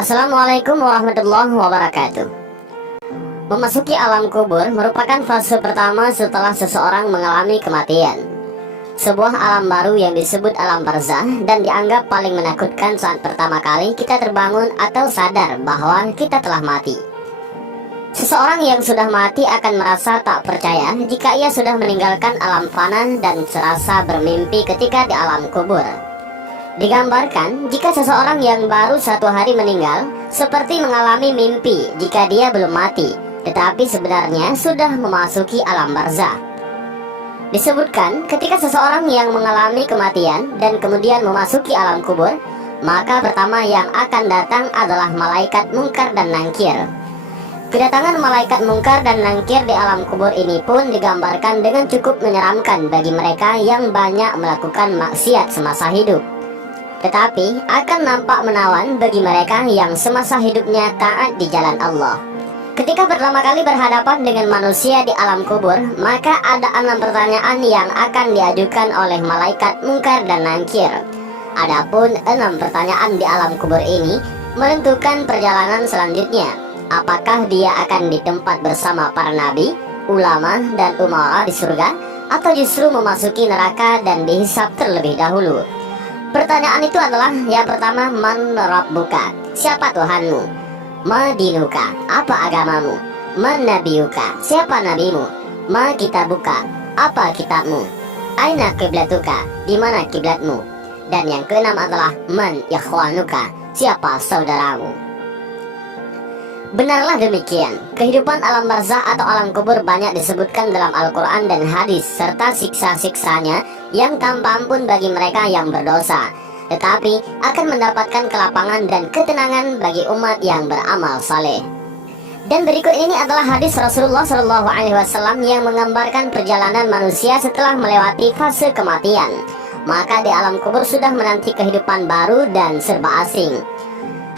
Assalamualaikum warahmatullahi wabarakatuh. Memasuki alam kubur merupakan fase pertama setelah seseorang mengalami kematian. Sebuah alam baru yang disebut alam barzah dan dianggap paling menakutkan saat pertama kali kita terbangun atau sadar bahwa kita telah mati. Seseorang yang sudah mati akan merasa tak percaya jika ia sudah meninggalkan alam fana dan serasa bermimpi ketika di alam kubur. Digambarkan jika seseorang yang baru 1 hari meninggal seperti mengalami mimpi jika dia belum mati, tetapi sebenarnya sudah memasuki alam barzah. Disebutkan ketika seseorang yang mengalami kematian dan kemudian memasuki alam kubur, maka pertama yang akan datang adalah malaikat mungkar dan nangkir. Kedatangan malaikat mungkar dan nangkir di alam kubur ini pun digambarkan dengan cukup menyeramkan bagi mereka yang banyak melakukan maksiat semasa hidup, tetapi akan nampak menawan bagi mereka yang semasa hidupnya taat di jalan Allah. Ketika pertama kali berhadapan dengan manusia di alam kubur, maka ada 6 pertanyaan yang akan diajukan oleh malaikat mungkar dan nangkir. Adapun 6 pertanyaan di alam kubur ini menentukan perjalanan selanjutnya. Apakah dia akan di tempat bersama para nabi, ulama, dan umara di surga, atau justru memasuki neraka dan dihisab terlebih dahulu? Pertanyaan itu adalah yang pertama, man rabbuka, siapa Tuhanmu? Ma dinuka, apa agamamu? Man nabiyuka, siapa nabimu? Ma kitabuka, apa kitabmu? Aina kiblatuka, di mana kiblatmu? Dan yang keenam adalah man ikhwanuka, siapa saudaramu? Benarlah demikian, kehidupan alam barzah atau alam kubur banyak disebutkan dalam Al-Quran dan hadis, serta siksa-siksanya yang tanpa ampun bagi mereka yang berdosa, tetapi akan mendapatkan kelapangan dan ketenangan bagi umat yang beramal saleh. Dan berikut ini adalah hadis Rasulullah SAW yang menggambarkan perjalanan manusia setelah melewati fase kematian. Maka di alam kubur sudah menanti kehidupan baru dan serba asing.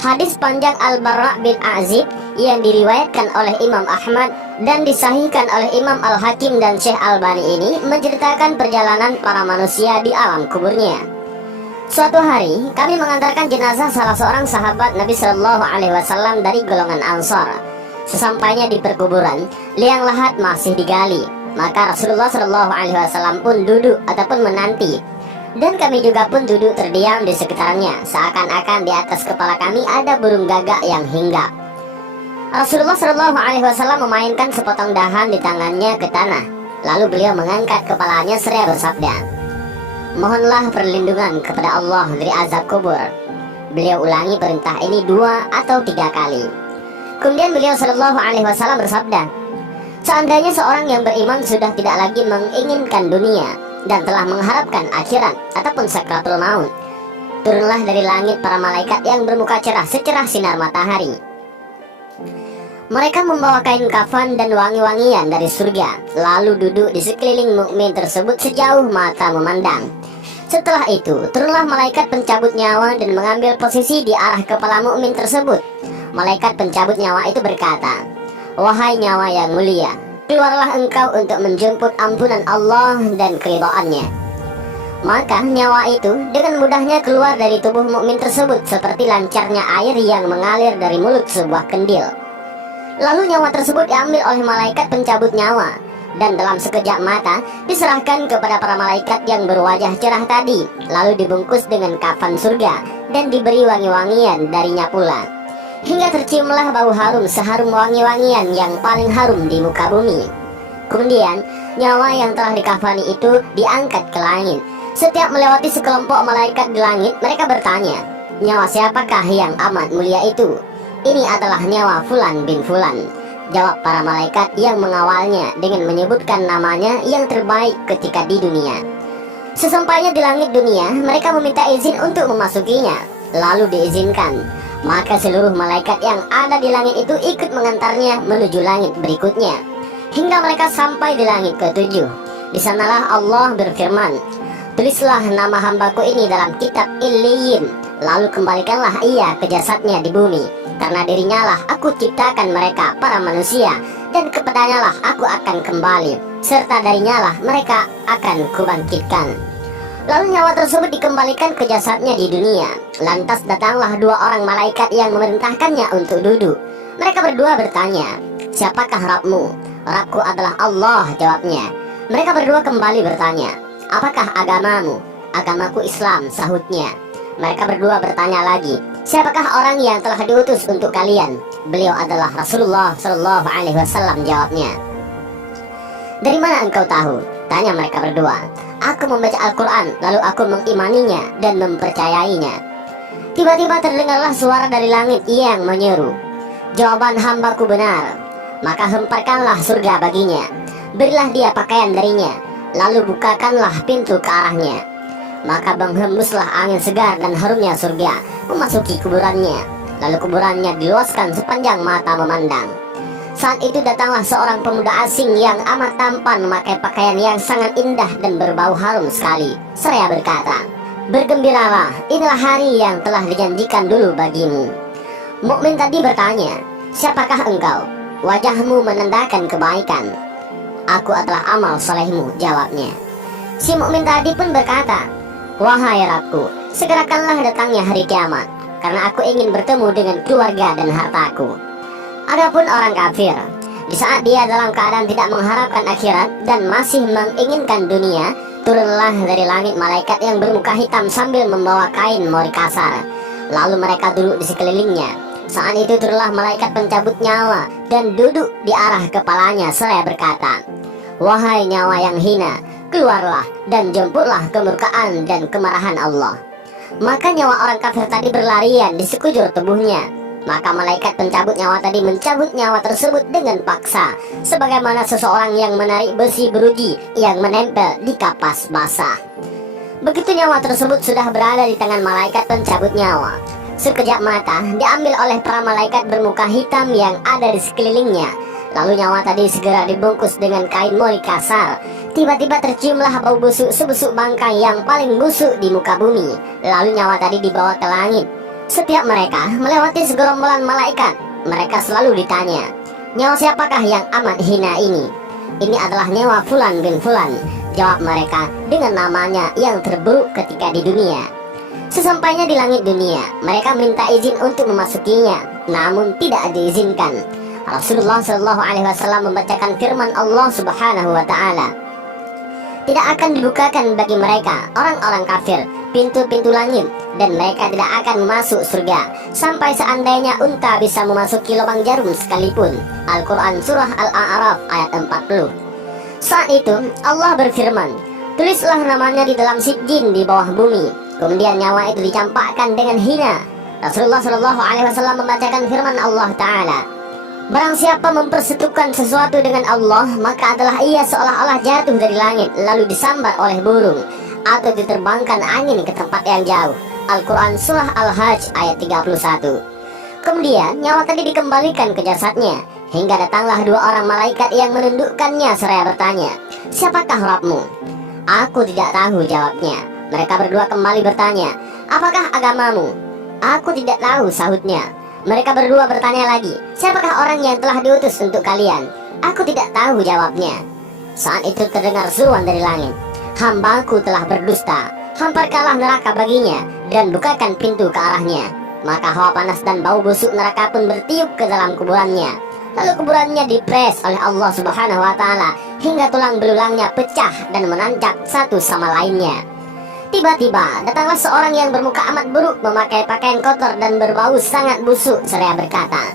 Hadis panjang Al-Bara' bin Azib yang diriwayatkan oleh Imam Ahmad dan disahihkan oleh Imam Al-Hakim dan Syekh Albani ini menceritakan perjalanan para manusia di alam kuburnya. Suatu hari kami mengantarkan jenazah salah seorang sahabat Nabi Shallallahu Alaihi Wasallam dari golongan Ansar. Sesampainya di perkuburan, liang lahat masih digali. Maka Rasulullah Shallallahu Alaihi Wasallam pun duduk ataupun menanti. Dan kami juga pun duduk terdiam di sekitarnya, seakan-akan di atas kepala kami ada burung gagak yang hinggap. Rasulullah Shallallahu Alaihi Wasallam memainkan sepotong dahan di tangannya ke tanah. Lalu beliau mengangkat kepalanya seraya bersabda, "Mohonlah perlindungan kepada Allah dari azab kubur." Beliau ulangi perintah ini 2 atau 3 kali. Kemudian beliau Shallallahu Alaihi Wasallam bersabda, "Seandainya seorang yang beriman sudah tidak lagi menginginkan dunia dan telah mengharapkan akhirat ataupun sakratul maut, turunlah dari langit para malaikat yang bermuka cerah secerah sinar matahari. Mereka membawa kain kafan dan wangi-wangian dari surga, lalu duduk di sekeliling mukmin tersebut sejauh mata memandang. Setelah itu, turunlah malaikat pencabut nyawa dan mengambil posisi di arah kepala mukmin tersebut. Malaikat pencabut nyawa itu berkata, 'Wahai nyawa yang mulia, keluarlah engkau untuk menjemput ampunan Allah dan keridhaannya.' Maka nyawa itu dengan mudahnya keluar dari tubuh mukmin tersebut seperti lancarnya air yang mengalir dari mulut sebuah kendil. Lalu nyawa tersebut diambil oleh malaikat pencabut nyawa dan dalam sekejap mata diserahkan kepada para malaikat yang berwajah cerah tadi, lalu dibungkus dengan kafan surga dan diberi wangi-wangian darinya pula, hingga terciumlah bau harum seharum wangi-wangian yang paling harum di muka bumi. Kemudian nyawa yang telah dikafani itu diangkat ke langit. Setiap melewati sekelompok malaikat di langit, mereka bertanya, 'Nyawa siapakah yang amat mulia itu?' 'Ini adalah nyawa Fulan bin Fulan,' jawab para malaikat yang mengawalnya dengan menyebutkan namanya yang terbaik ketika di dunia. Sesampainya di langit dunia, mereka meminta izin untuk memasukinya, lalu diizinkan. Maka seluruh malaikat yang ada di langit itu ikut mengantarnya menuju langit berikutnya, hingga mereka sampai di langit ke-7. Di sanalah Allah berfirman, 'Tulislah nama hambaku ini dalam kitab Illiyin, lalu kembalikanlah ia ke jasadnya di bumi, karena dirinya lah aku ciptakan mereka para manusia, dan kepadanya lah aku akan kembali, serta darinya lah mereka akan kubangkitkan.' Lalu nyawa tersebut dikembalikan ke jasadnya di dunia. Lantas datanglah dua orang malaikat yang memerintahkannya untuk duduk. Mereka berdua bertanya, "Siapakah Rabbmu?" "Rabbku adalah Allah," jawabnya. Mereka berdua kembali bertanya, "Apakah agamamu?" "Agamaku Islam," sahutnya. Mereka berdua bertanya lagi, "Siapakah orang yang telah diutus untuk kalian?" "Beliau adalah Rasulullah Shallallahu Alaihi Wasallam," jawabnya. "Dari mana engkau tahu?" tanya mereka berdua. "Aku membaca Al-Quran, lalu aku mengimaninya dan mempercayainya." Tiba-tiba terdengarlah suara dari langit yang menyeru, "Jawaban hambaku benar, maka hemparkanlah surga baginya, berilah dia pakaian darinya, lalu bukakanlah pintu ke arahnya." Maka menghembuslah angin segar dan harumnya surga memasuki kuburannya, lalu kuburannya diluaskan sepanjang mata memandang. Saat itu datanglah seorang pemuda asing yang amat tampan memakai pakaian yang sangat indah dan berbau harum sekali. Seraya berkata, "Bergembiralah, inilah hari yang telah dijanjikan dulu bagimu." Mukmin tadi bertanya, "Siapakah engkau?" "Wajahmu menandakan kebaikan." "Aku adalah amal solehmu," jawabnya. Si mukmin tadi pun berkata, "Wahai Rabbku, segerakanlah datangnya hari kiamat, karena aku ingin bertemu dengan keluarga dan hartaku." Adapun orang kafir, di saat dia dalam keadaan tidak mengharapkan akhirat dan masih menginginkan dunia, turunlah dari langit malaikat yang bermuka hitam sambil membawa kain mori kasar. Lalu mereka duduk di sekelilingnya. Saat itu turunlah malaikat pencabut nyawa dan duduk di arah kepalanya seraya berkata, "Wahai nyawa yang hina, keluarlah dan jemputlah kemurkaan dan kemarahan Allah." Maka nyawa orang kafir tadi berlarian di sekujur tubuhnya. Maka malaikat pencabut nyawa tadi mencabut nyawa tersebut dengan paksa, sebagaimana seseorang yang menarik besi beruji yang menempel di kapas basah. Begitu nyawa tersebut sudah berada di tangan malaikat pencabut nyawa, sekejap mata diambil oleh para malaikat bermuka hitam yang ada di sekelilingnya. Lalu nyawa tadi segera dibungkus dengan kain mori kasar. Tiba-tiba terciumlah bau busuk sebusuk bangkai yang paling busuk di muka bumi. Lalu nyawa tadi dibawa ke langit. Setiap mereka melewati segerombolan malaikat, mereka selalu ditanya, "Nyawa siapakah yang amat hina ini?" "Ini adalah nyawa Fulan bin Fulan," jawab mereka dengan namanya yang terburuk ketika di dunia. Sesampainya di langit dunia, mereka minta izin untuk memasukinya, namun tidak diizinkan. Rasulullah Shallallahu Alaihi Wasallam membacakan firman Allah Subhanahu Wa Taala, "Tidak akan dibukakan bagi mereka, orang-orang kafir, pintu-pintu langit, dan mereka tidak akan masuk surga sampai seandainya unta bisa memasuki lubang jarum sekalipun." Al-Quran Surah Al-A'raf ayat 40. Saat itu Allah berfirman, "Tulislah namanya di dalam sijin di bawah bumi." Kemudian nyawa itu dicampakkan dengan hina. Rasulullah Shallallahu Alaihi Wasallam membacakan firman Allah Ta'ala, "Barang siapa mempersekutukan sesuatu dengan Allah, maka adalah ia seolah-olah jatuh dari langit lalu disambar oleh burung, atau diterbangkan angin ke tempat yang jauh." Al-Quran Surah Al-Hajj ayat 31. Kemudian nyawa tadi dikembalikan ke jasadnya, hingga datanglah dua orang malaikat yang menundukkannya seraya bertanya, "Siapakah Rabbmu?" "Aku tidak tahu," jawabnya. Mereka berdua kembali bertanya, "Apakah agamamu?" "Aku tidak tahu," sahutnya. Mereka berdua bertanya lagi, "Siapakah orang yang telah diutus untuk kalian?" "Aku tidak tahu," jawabnya. Saat itu terdengar seruan dari langit, "Hambaku telah berdusta, hamparkanlah neraka baginya dan bukakan pintu ke arahnya." Maka hawa panas dan bau busuk neraka pun bertiup ke dalam kuburannya. Lalu kuburannya dipres oleh Allah Subhanahu Wa Taala hingga tulang belulangnya pecah dan menancap satu sama lainnya. Tiba-tiba datanglah seorang yang bermuka amat buruk memakai pakaian kotor dan berbau sangat busuk seraya berkata,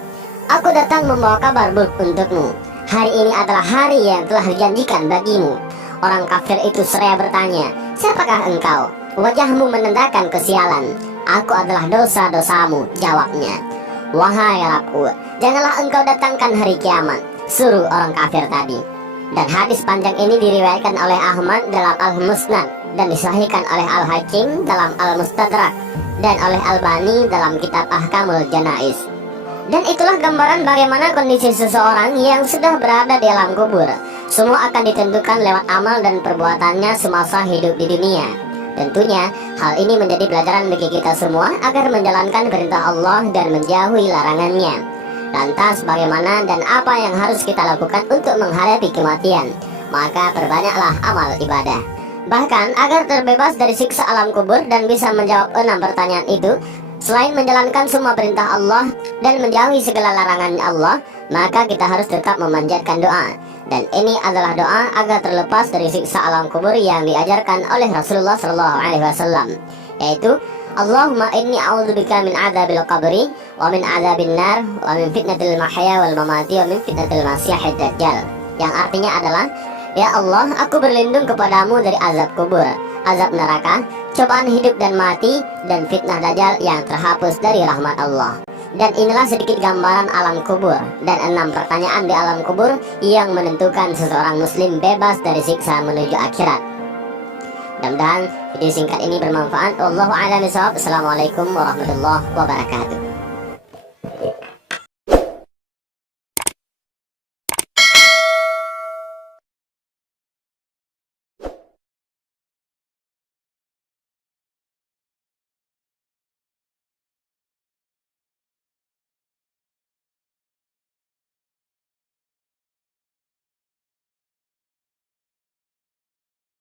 "Aku datang membawa kabar buruk untukmu. Hari ini adalah hari yang telah dijanjikan bagimu." Orang kafir itu seraya bertanya, "Siapakah engkau?" "Wajahmu menandakan kesialan." "Aku adalah dosa-dosamu," jawabnya. "Wahai Rabbku, janganlah engkau datangkan hari kiamat," suruh orang kafir tadi. Dan hadis panjang ini diriwayatkan oleh Ahmad dalam Al-Musnad dan disahihkan oleh Al-Hakim dalam Al-Mustadrak dan oleh Albani dalam kitab Ahkamul Janaiz. Dan itulah gambaran bagaimana kondisi seseorang yang sudah berada di alam kubur. Semua akan ditentukan lewat amal dan perbuatannya semasa hidup di dunia. Tentunya hal ini menjadi pelajaran bagi kita semua agar menjalankan perintah Allah dan menjauhi larangannya. Lantas bagaimana dan apa yang harus kita lakukan untuk menghadapi kematian? Maka perbanyaklah amal ibadah. Bahkan agar terbebas dari siksa alam kubur dan bisa menjawab 6 pertanyaan itu, selain menjalankan semua perintah Allah dan menjauhi segala larangan Allah, maka kita harus tetap memanjatkan doa. Dan ini adalah doa agar terlepas dari siksa alam kubur yang diajarkan oleh Rasulullah SAW, yaitu Allahumma inni a'udzubika min adzabil qabri wa min adzabin nar wa min fitnatil mahya wal mamati wa min fitnatil masiihid dajjal. Yang artinya adalah, ya Allah, aku berlindung kepadamu dari azab kubur, azab neraka, cobaan hidup dan mati, dan fitnah dajjal yang terhapus dari rahmat Allah. Dan inilah sedikit gambaran alam kubur dan 6 pertanyaan di alam kubur yang menentukan seseorang muslim bebas dari siksa menuju akhirat. Mudah-mudahan video singkat ini bermanfaat. Wallahu a'lam bishawab. Assalamualaikum warahmatullahi wabarakatuh.